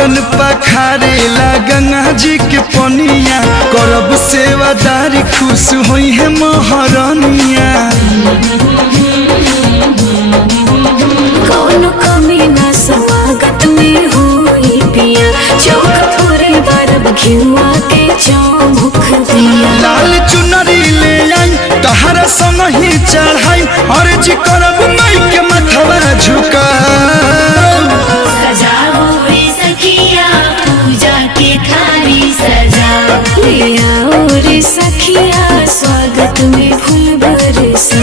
चरण पखारेला गंगा जी के पनिया, करब सेवादारी खुश होई है महारानिया। कौनो कमी ना स्वागत में होई पिया, चौक पूरे बरब घिउआ के चौमुख दिया। लाल चुनरी ले आई तहरा समही चढ़ाई, और जी करब माई के मथवा झुका। सजाओ रे सखिया पूजा के थाली सजाओ, ले आओ रे सखिया स्वागत में फूल बरसा।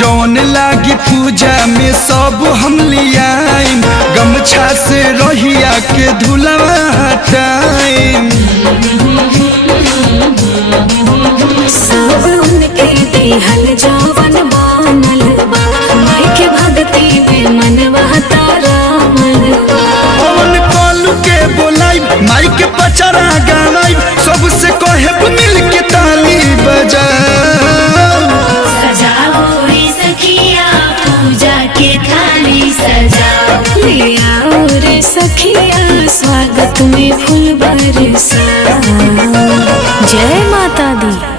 जौन लागी पूजा में सब हम लियाइम, गमछा से रहिया के धुलवा हटाइम। सब उनके दिहल जवन बनल बा, माई के भक्ति में मनवा तारामल बा। पवन कालू के बोलाई माई के पचरा गावाई, सबसे कहे मिल के ताली बजाओ। सजाओ रे सखिया पूजा के थाली सजाओ, ले आओ रे सखिया स्वागत में फूल बरसा। जय माता दी।